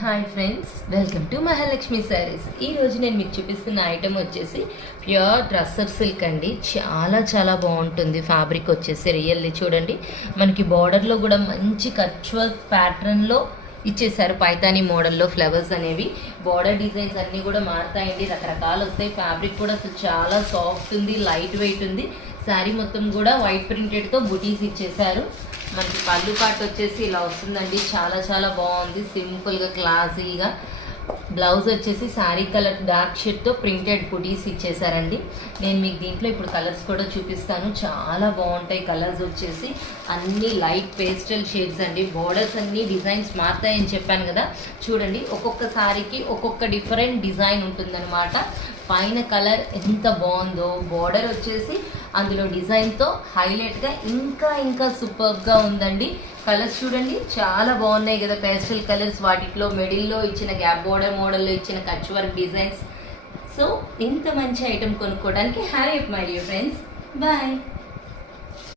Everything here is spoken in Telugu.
Hi friends, welcome to Mahalakshmi saris. ఈరోజు నేను మీకు చూపిస్తున్న ఐటమ్ వచ్చేసి ప్యూర్ డ్రస్సర్ సిల్క్ అండి. చాలా చాలా బాగుంటుంది. ఫ్యాబ్రిక్ వచ్చేసి రియల్లీ చూడండి, మనకి బార్డర్లో కూడా మంచి కట్ వర్క్ ప్యాటర్న్లో ఇచ్చేసారు. పైతానీ మోడల్లో ఫ్లవర్స్ అనేవి, బార్డర్ డిజైన్స్ అన్నీ కూడా మారుతాయండి, రకరకాలు వస్తాయి. ఫ్యాబ్రిక్ కూడా అసలు చాలా సాఫ్ట్ ఉంది, లైట్ వెయిట్ ఉంది. శారీ మొత్తం కూడా వైట్ ప్రింటెడ్తో బుటీస్ ఇచ్చేసారు. మనకి పళ్ళు పాటు వచ్చేసి ఇలా వస్తుందండి. చాలా చాలా బాగుంది, సింపుల్గా క్లాసీగా. బ్లౌజ్ వచ్చేసి శారీ కలర్ డార్క్ షేడ్తో ప్రింటెడ్ బుటీస్ ఇచ్చేసారండి. నేను మీకు దీంట్లో ఇప్పుడు కలర్స్ కూడా చూపిస్తాను. చాలా బాగుంటాయి కలర్స్ వచ్చేసి, అన్ని లైట్ పేస్టల్ షేడ్స్ అండి. బోర్డర్స్ అన్ని డిజైన్స్ మారుతాయని చెప్పాను కదా, చూడండి ఒక్కొక్క శారీకి ఒక్కొక్క డిఫరెంట్ డిజైన్ ఉంటుందన్నమాట. పైన కలర్ ఎంత బాగుందో, బోర్డర్ వచ్చేసి అందులో డిజైన్తో హైలైట్గా ఇంకా ఇంకా సూపర్గా ఉందండి. కలర్స్ చూడండి చాలా బాగున్నాయి కదా, పేస్టల్ కలర్స్, వాటిలో మిడిల్లో ఇచ్చిన గ్యాప్ బోర్డర్ మోడల్లో ఇచ్చిన కచ్ వర్క్ డిజైన్స్. సో ఇంత మంచి ఐటమ్ కొనుక్కోవడానికి happy my dear friends, bye.